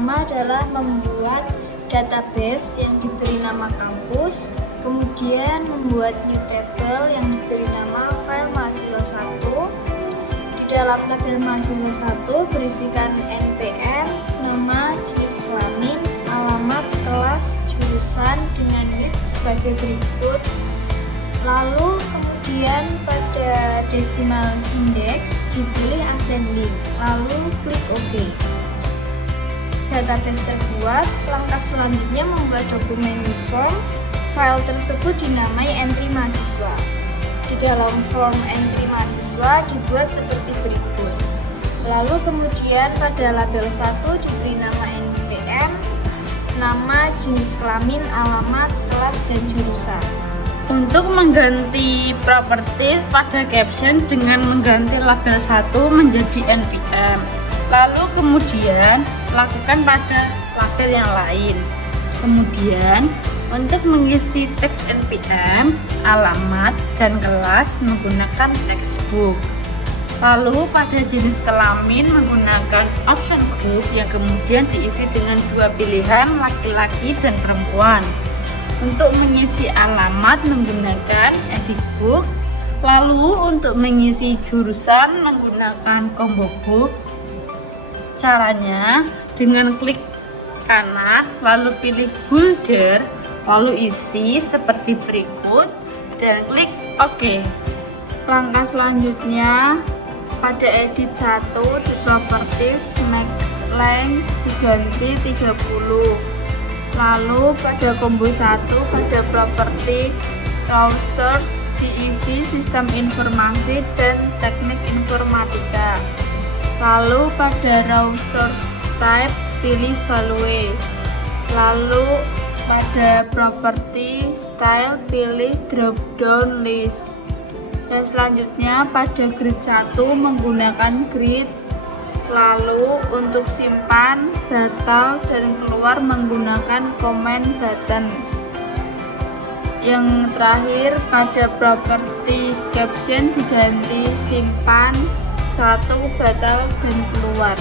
pertama adalah membuat database yang diberi nama kampus, kemudian membuat new table yang diberi nama file mahasiswa 1. Di dalam tabel mahasiswa 1 berisikan NPM, nama, jenis kelamin, alamat, kelas, jurusan dengan width sebagai berikut. Lalu kemudian pada decimal index dipilih ascending, lalu klik OK. Database terbuat. Langkah selanjutnya membuat dokumen new form. File tersebut dinamai entry mahasiswa. Di dalam form entry mahasiswa dibuat seperti berikut. Lalu kemudian pada label 1 diberi nama NPM, nama, jenis kelamin, alamat, kelas, dan jurusan. Untuk mengganti properties pada caption dengan mengganti label 1 menjadi NPM. Lalu kemudian lakukan pada label yang lain. Kemudian untuk mengisi teks NPM, alamat, dan kelas menggunakan textbook. Lalu pada jenis kelamin menggunakan option group yang kemudian diisi dengan dua pilihan laki-laki dan perempuan. Untuk mengisi alamat menggunakan edit book. Lalu untuk mengisi jurusan menggunakan combo book. Caranya dengan klik kanan lalu pilih boulder, lalu isi seperti berikut dan klik OK. Langkah selanjutnya pada edit 1 di properties max length diganti 30. Lalu pada combo 1 pada properti raw source diisi sistem informasi dan teknik informatika. Lalu pada raw source type pilih value. Lalu pada properti style pilih drop down list. Dan selanjutnya pada grid 1 menggunakan grid. Lalu untuk simpan, batal, dan keluar menggunakan comment button. Yang terakhir pada properti caption diganti simpan, 1, batal, dan keluar.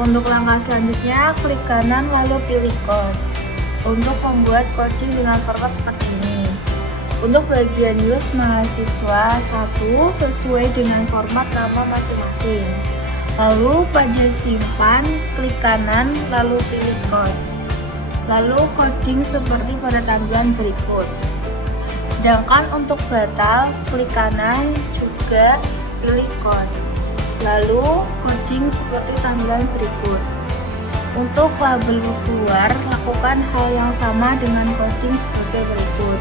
Untuk langkah selanjutnya klik kanan lalu pilih code. Untuk membuat coding dengan format seperti ini. Untuk bagian use mahasiswa 1 sesuai dengan format nama masing-masing. Lalu pada simpan, klik kanan, lalu pilih code. Lalu coding seperti pada tampilan berikut. Sedangkan untuk batal, klik kanan, juga pilih code. Lalu coding seperti tampilan berikut. Untuk label luar, lakukan hal yang sama dengan coding sebagai berikut.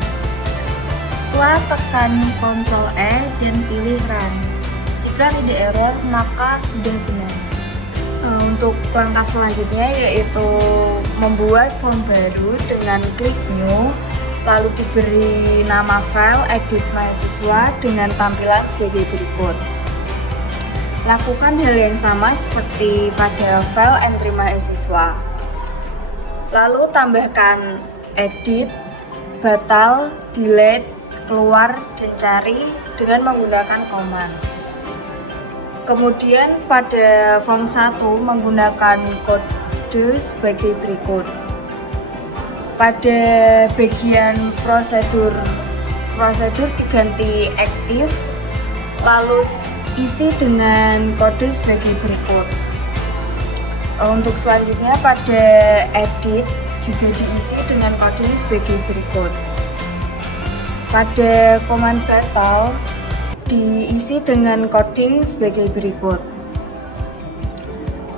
Setelah tekan Ctrl E dan pilih Run. Jika tidak error, maka sudah benar. Untuk langkah selanjutnya yaitu membuat form baru dengan klik New, lalu diberi nama file edit mahasiswa dengan tampilan sebagai berikut. Lakukan hal yang sama seperti pada file entry mahasiswa. Lalu tambahkan edit, batal, delete, keluar, dan cari dengan menggunakan command. Kemudian pada form 1 menggunakan kode sebagai berikut. Pada bagian prosedur diganti aktif, lalu isi dengan kode sebagai berikut. Untuk selanjutnya pada edit juga diisi dengan kode sebagai berikut. Pada command batal diisi dengan coding sebagai berikut.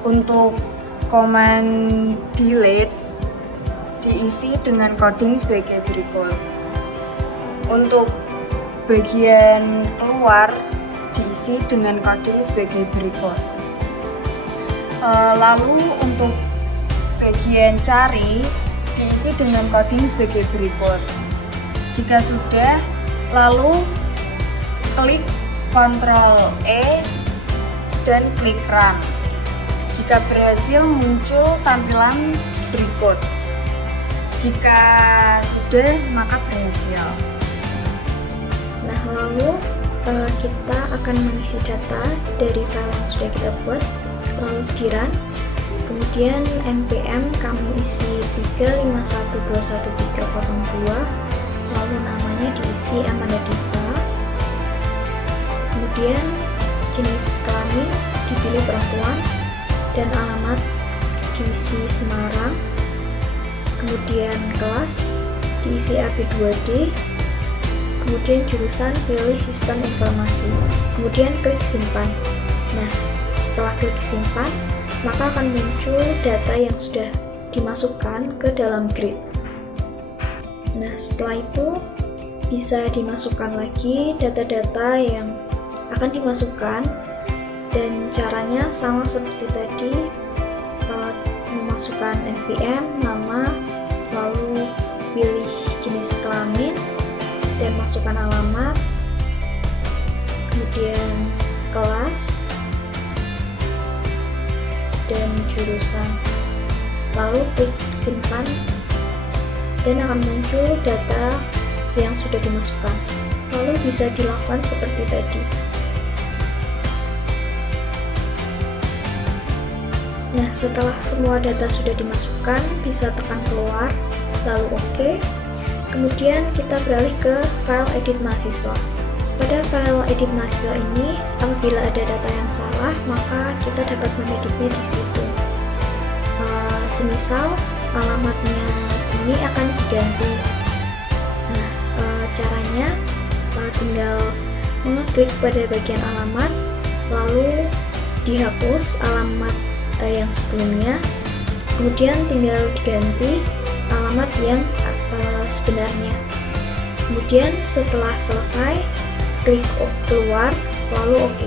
Untuk command delete diisi dengan coding sebagai berikut. Untuk bagian keluar diisi dengan coding sebagai berikut. Lalu untuk bagian cari diisi dengan coding sebagai berikut. Jika sudah, lalu klik Ctrl E dan klik Run. Jika berhasil, muncul tampilan berikut. Jika sudah, maka berhasil. Nah, lalu kita akan mengisi data dari file yang sudah kita buat, lalu di run. Kemudian npm kami isi 351211302, lalu namanya diisi Amanda Diva. Kemudian jenis kelamin dipilih perempuan dan alamat diisi Semarang. Kemudian kelas diisi AB2D. Kemudian jurusan pilih sistem informasi. Kemudian klik simpan. Nah, setelah klik simpan, maka akan muncul data yang sudah dimasukkan ke dalam grid. Nah, setelah itu bisa dimasukkan lagi data-data yang akan dimasukkan, dan caranya sama seperti tadi, memasukkan npm, nama, lalu pilih jenis kelamin dan masukkan alamat, kemudian kelas dan jurusan, lalu klik simpan dan akan muncul data yang sudah dimasukkan. Lalu bisa dilakukan seperti tadi. Nah, setelah semua data sudah dimasukkan, bisa tekan keluar, lalu OK. Kemudian kita beralih ke file edit mahasiswa. Pada file edit mahasiswa ini, apabila ada data yang salah, maka kita dapat mengeditnya di situ. Semisal alamatnya ini akan diganti. Nah, caranya tinggal mengeklik pada bagian alamat, lalu dihapus alamat yang sebelumnya, kemudian tinggal diganti alamat yang sebenarnya. Kemudian setelah selesai, klik keluar, lalu OK.